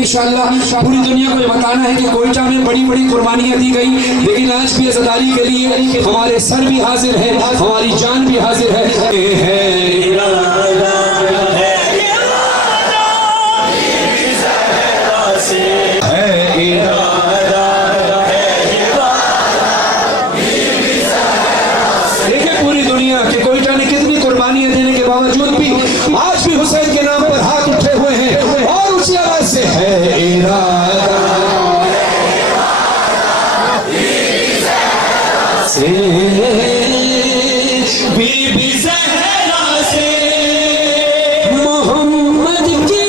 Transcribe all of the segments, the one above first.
इंशाअल्लाह पूरी दुनिया को बताना है कि कोयटा में बड़ी बड़ी कुर्बानियां दी गई, लेकिन आज भी अज़दारी के लिए हमारे सर भी हाजिर है, हमारी जान भी हाजिर है। देखिए पूरी दुनिया के कोयटा ने कितनी कुर्बानियां देने के बावजूद भी आज भी हुसैन के नाम पर हाथ उठे हुए हैं और ऊंची आवाज से है इरादा से बीबी ज़हरा से मोहम्मद के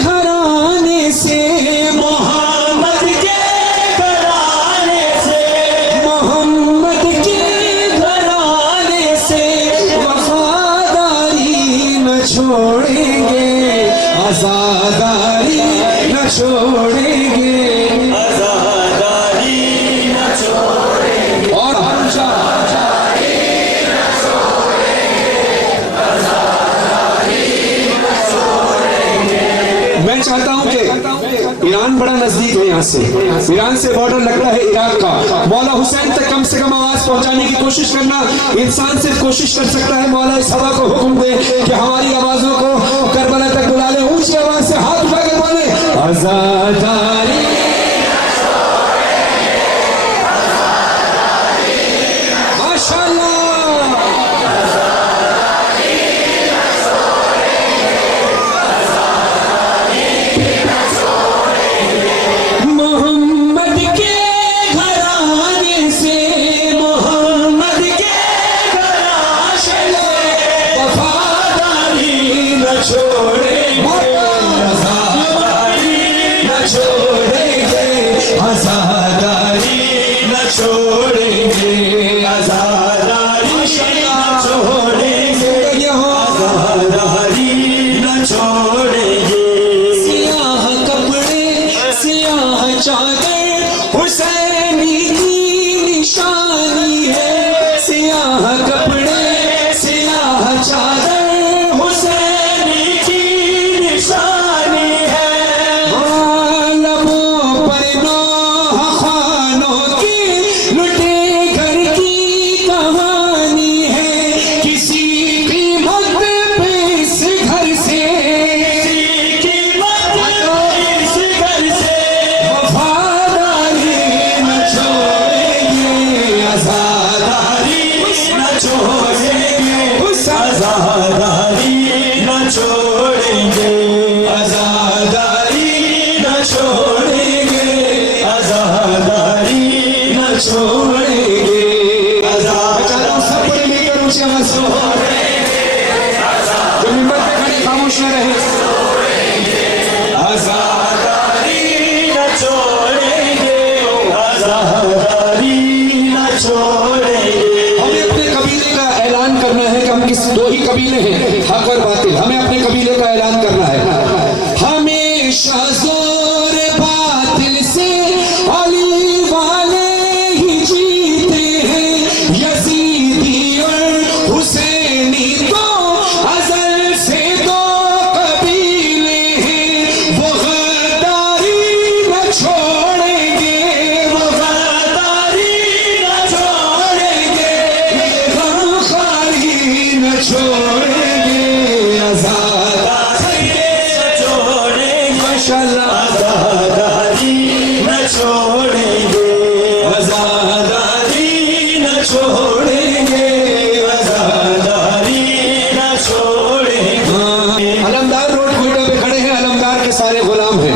घराने से, मोहम्मद के घराने से, मोहम्मद के घराने से वफादारी न छोड़ेंगे, आज़ादारी न छोड़ेंगे, आज़ादारी न छोड़ेंगे और मैं चाहता हूं कि ईरान बड़ा नजदीक है, यहाँ से ईरान से बॉर्डर लगता है इराक का। मौला हुसैन तक कम से कम आवाज पहुंचाने की कोशिश करना, इंसान सिर्फ कोशिश कर सकता है। मौला इस हवा को हुक्म दे कि हमारी आवाजों को करबला तक बुला ले, ऊंची आवाज से हाथ उठाकर बोले आज़ादारी। दो ही कबीले हैं, हक और बातिल। हमें अपने कबीले का ऐलान करना है। हमेशा जोर बातिल से अली वाले ही जीते हैं, यजीदी और हुसैनी तो अज़ल से दो कबीले हैं। वो गद्दारी न छोड़ेंगे, वो गद्दारी न छोड़ेंगे, गमखारी न छोड़ेंगे, आज़ादारी न छोड़ेंगे, माशाअल्लाह आज़ादारी न छोड़ेंगे, आज़ादारी न छोड़ेंगे, आज़ादारी न छोड़ेंगे। अलमदार रोड कोयटा पे खड़े हैं, अलमदार के सारे गुलाम हैं।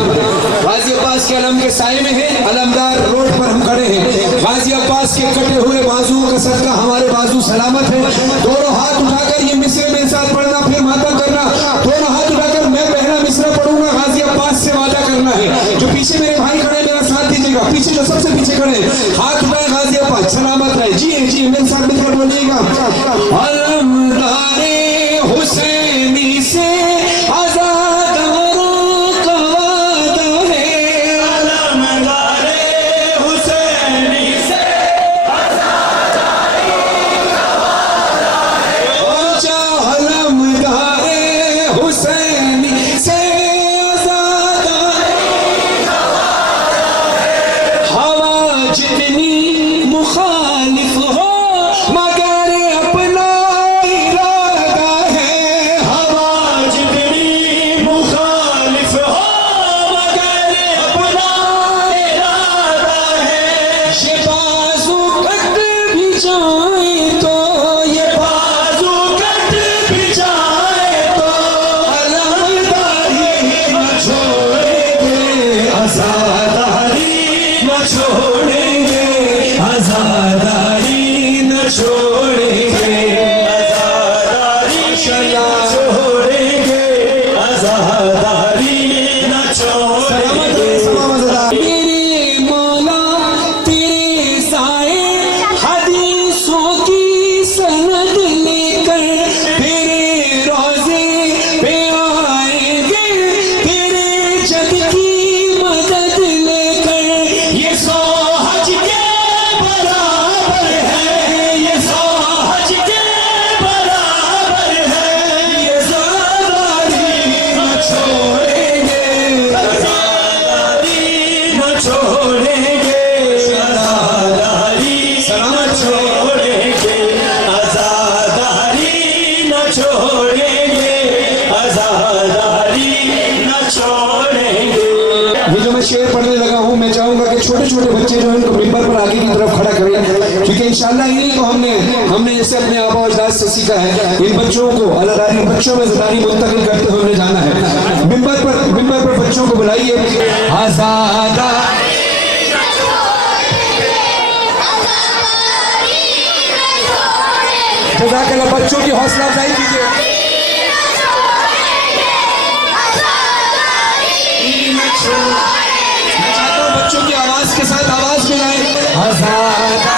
गाजी अब्बास के अलम के साए में है, अलमदार रोड पर हम खड़े हैं। गाजी अब्बास के कटे हुए बाजुओं का सदका हमारे बाजू सलामत है। दोनों हाथ उठाकर ये मिसरे मेरे साथ पढ़ना, फिर मातम करना। दोनों हाथ उठाकर मैं पहला मिसरा पढ़ूंगा, गाजी अब्बास से वादा करना है। जो पीछे मेरे भाई खड़े मेरा साथ दीजिएगा, पीछे जो सबसे पीछे खड़े हाथ उठाए, गाजी अब्बास सलामत रहे। जी मेरे साथ मिलकर बोलिएगा, अलमदारे हुसैनी से आजादारी न छोड़ेंगे, आजादारी न छोड़ेंगे, आजादारी न छोड़ेंगे, आजादारी न छोड़ेंगे। मेरे मौला तेरे साए हदीसों की सनद लेकर तेरे रोजे पे आएंगे, तेरे जद की मदद लेकर। ये सौ हज के बराबर है, ये सौ हज के बराबर है, ये आजादारी न छोड़ेंगे, आजादारी न छोड़ेंगे, आजादारी न छोड़ेंगे, आजादारी न छोड़ेंगे, आजादारी न छोड़ेंगे। ये जो मैं शेर पढ़ने लगा हूँ, मैं चाहूंगा कि छोटे छोटे बच्चे जो हैं उनको मिंबर पर आगे की तरफ खड़ा करें, क्योंकि इंशाल्लाह इन्हीं को हमने जैसे अपने आबा और अजदाद से सीखा है, इन बच्चों को अलादारी बच्चों में ज़बानी मुंतकिल करते हुए हमने जाना है। मिंबर पर बच्चों को बुलाइए। आज़ादा जज़ाकल्लाह, बच्चों की हौसला अफजाई कीजिए। मैं चाहता हूँ बच्चों की आवाज के साथ आवाज मिलाएं। आज़ादा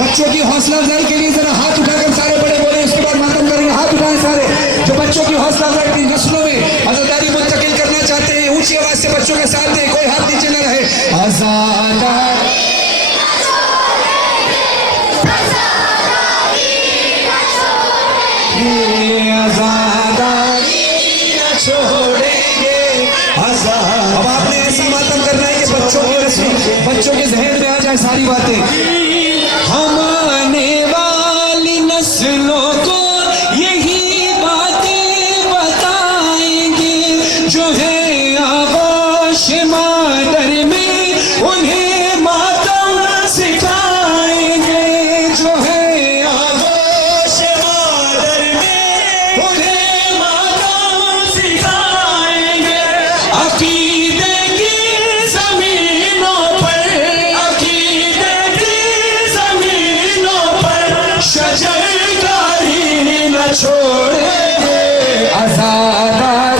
बच्चों की हौसला अफजाई के लिए जरा हाथ उठाकर सारे बड़े बोले, उसके बाद मातम करेंगे। हाथ उठाएं सारे जो बच्चों की हौसला अफजाई की नस्लों में आजादारी मुंतकिल करना चाहते हैं, ऊंची आवाज से बच्चों के साथ दें, कोई हाथ नीचे न रहे। आजादा छोड़ेंगे, अब आपने ऐसा मातम करना है कि बच्चों के जहन में आ जाए सारी बातें। हम आने वाली नस्लों को यही बातें बताएंगे, जो है आगोश मादर में उन्हें मातम सिखाएंगे, जो है आगोश मादर में उन्हें मातम सिखाएंगे, अकीदे की जमीनों पर, अकीदे की ज़मीनों पर शजरकारी न छोड़ेंगे, आजादार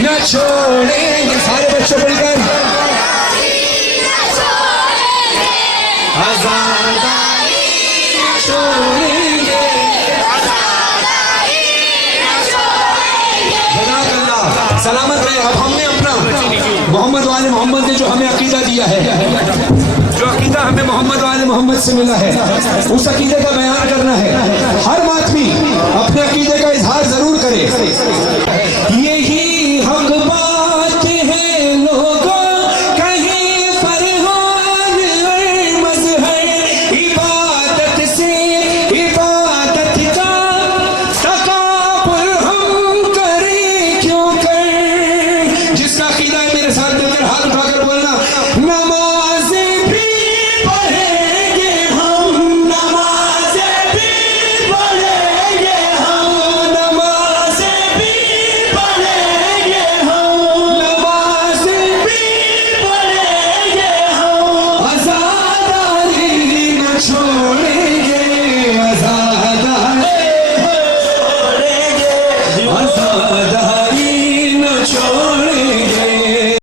न छोड़ेंगे। सारे बच्चों मिलकर आजादारी न छोड़ेंगे। जज़ाकल्लाह, सलामत रहे। अब हमने अपना मोहम्मद वाले मोहम्मद ने जो हमें अकीदा दिया है, जो अकीदा हमें मोहम्मद वाले मोहम्मद से मिला है, उस अकीदे का बयान करना है। हर आदमी अपने अकीदे का इजहार जरूर करे।